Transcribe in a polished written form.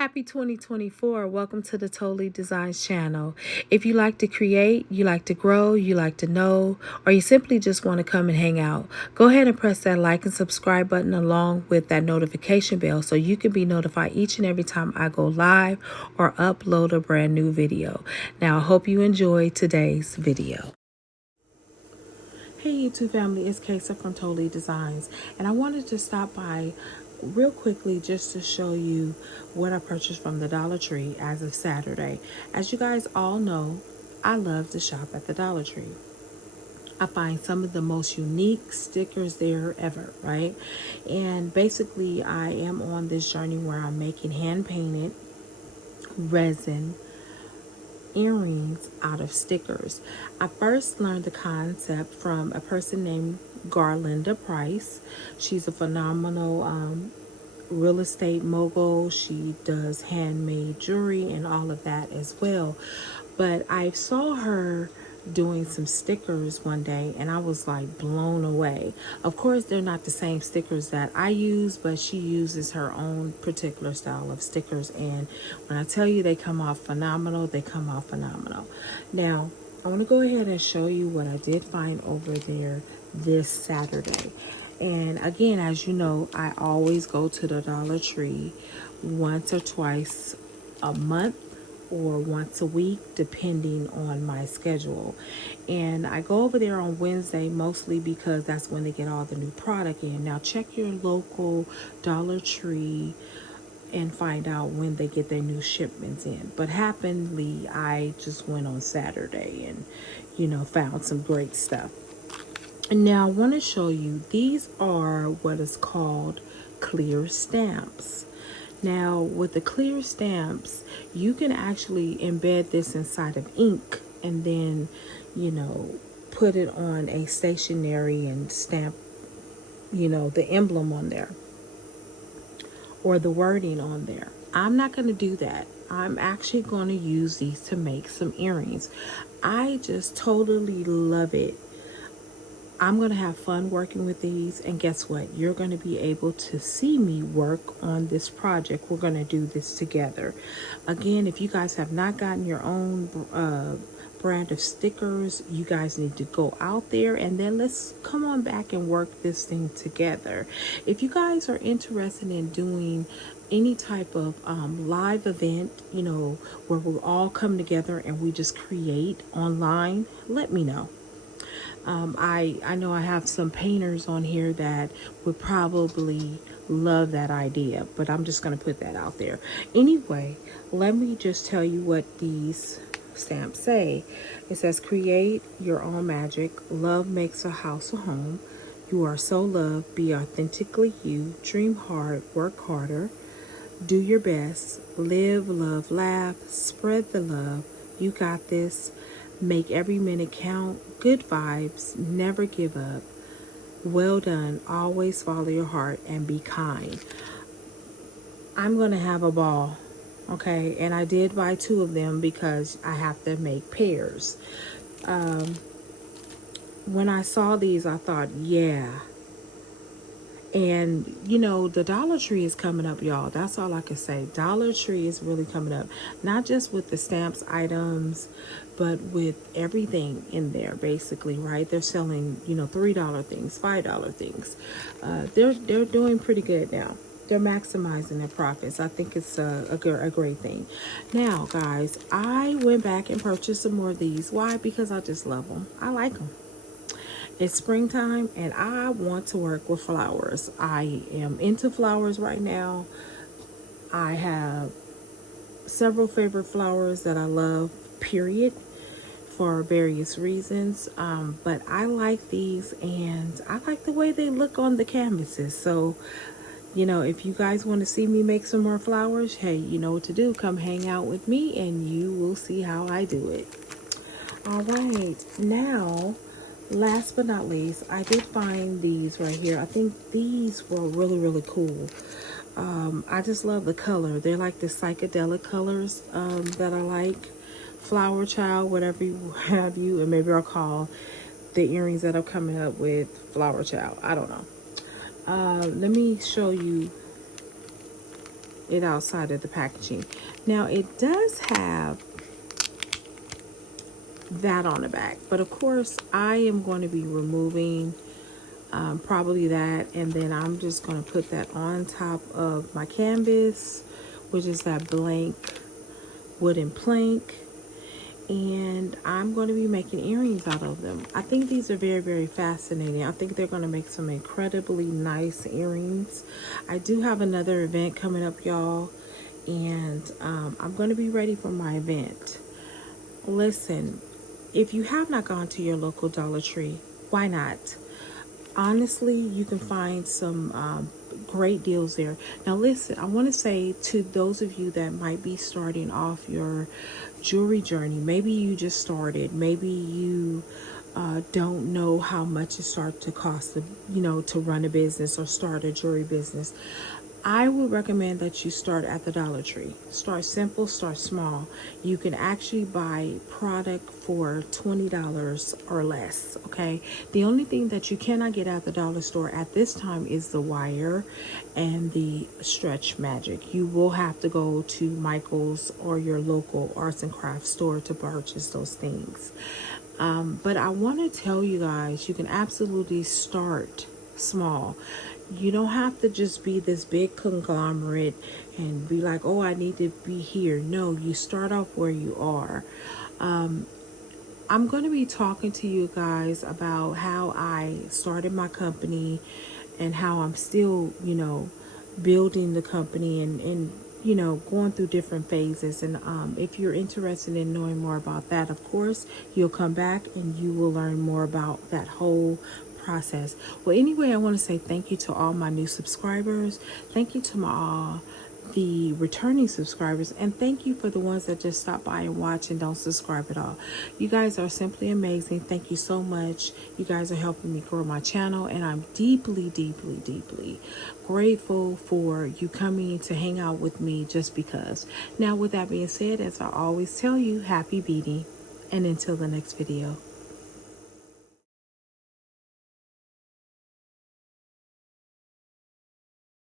Happy 2024. Welcome to the Totally Designs channel. If you like to create, you like to grow, you like to know, or you simply just want to come and hang out, go ahead and press that like and subscribe button along with that notification bell so you can be notified each and every time I go live or upload a brand new video. Now, I hope you enjoy today's video. Hey YouTube family, it's Kaysa from Totally Designs, and I wanted to stop by real quickly just to show you what I purchased from the Dollar Tree as of Saturday. As you guys all know, I love to shop at the Dollar Tree. I find some of the most unique stickers there ever, right? And basically I am on this journey where I'm making hand painted resin earrings out of stickers. I first learned the concept from a person named Garlinda Price. She's a phenomenal real estate mogul. She does handmade jewelry and all of that as well. But I saw her doing some stickers one day and I was like blown away. Of course, they're not the same stickers that I use, but she uses her own particular style of stickers, and when I tell you they come off phenomenal, they come off phenomenal. Now, I want to go ahead and show you what I did find over there this Saturday. And again, as you know, I always go to the Dollar Tree once or twice a month or once a week, depending on my schedule. And I go over there on Wednesday mostly because that's when they get all the new product in. Now, check your local Dollar Tree and find out when they get their new shipments in. But happily, I just went on Saturday and, found some great stuff. And now I want to show you, these are what is called clear stamps. Now, with the clear stamps, you can actually embed this inside of ink and then, put it on a stationery and stamp, the emblem on there or the wording on there. I'm not going to do that. I'm actually going to use these to make some earrings. I just totally love it. I'm going to have fun working with these, and guess what? You're going to be able to see me work on this project. We're going to do this together. Again, if you guys have not gotten your own brand of stickers, you guys need to go out there and then let's come on back and work this thing together. If you guys are interested in doing any type of live event, where we all come together and we just create online, let me know. I know I have some painters on here that would probably love that idea, but I'm just going to put that out there. Anyway, let me just tell you what these stamps say. It says, create your own magic. Love makes a house a home. You are so loved. Be authentically you. Dream hard. Work harder. Do your best. Live, love, laugh. Spread the love. You got this. Make every minute count. Good vibes. Never give up. Well done. Always follow your heart and be kind. I'm going to have a ball. Okay. And I did buy 2 of them because I have to make pairs. When I saw these, I thought, yeah. And, the Dollar Tree is coming up, y'all. That's all I can say. Dollar Tree is really coming up. Not just with the stamps items, but with everything in there, basically, right? They're selling, $3 things, $5 things. They're doing pretty good now. They're maximizing their profits. I think it's a great thing. Now, guys, I went back and purchased some more of these. Why? Because I just love them. I like them. It's springtime and I want to work with flowers. I am into flowers right now. I have several favorite flowers that I love, period, for various reasons. But I like these and I like the way they look on the canvases. So, if you guys want to see me make some more flowers, hey, you know what to do. Come hang out with me and you will see how I do it. All right. Now, last but not least, I did find these right here. I think these were really, really cool. I just love the color. They're like the psychedelic colors that I like. Flower Child, whatever you have you, and maybe I'll call the earrings that I'm coming up with Flower Child. I don't know. Let me show you it outside of the packaging. Now it does have that on the back, but of course I am going to be removing probably that, and then I'm just going to put that on top of my canvas, which is that blank wooden plank, and I'm going to be making earrings out of them. I think these are very, very fascinating. I think they're going to make some incredibly nice earrings. I do have another event coming up, y'all, and I'm going to be ready for my event. Listen, if you have not gone to your local Dollar Tree, why not? Honestly, you can find some great deals there. Now listen, I want to say to those of you that might be starting off your jewelry journey, maybe you just started, maybe you don't know how much it starts to cost to, to run a business or start a jewelry business. I would recommend that you start at the Dollar Tree. Start simple, start small. You can actually buy product for $20 or less, okay? The only thing that you cannot get at the dollar store at this time is the wire and the stretch magic. You will have to go to Michael's or your local arts and crafts store to purchase those things. But I want to tell you guys, you can absolutely start small. You don't have to just be this big conglomerate and be like, oh, I need to be here. No, you start off where you are. I'm going to be talking to you guys about how I started my company and how I'm still, building the company and going through different phases. And if you're interested in knowing more about that, of course, you'll come back and you will learn more about that whole process. Well, anyway, I want to say thank you to all my new subscribers. Thank you to the returning subscribers, and thank you for the ones that just stop by and watch and don't subscribe at all. You guys are simply amazing. Thank you so much. You guys are helping me grow my channel, and I'm deeply, deeply, deeply grateful for you coming to hang out with me just because. Now, with that being said, as I always tell you, happy beading, and until the next video.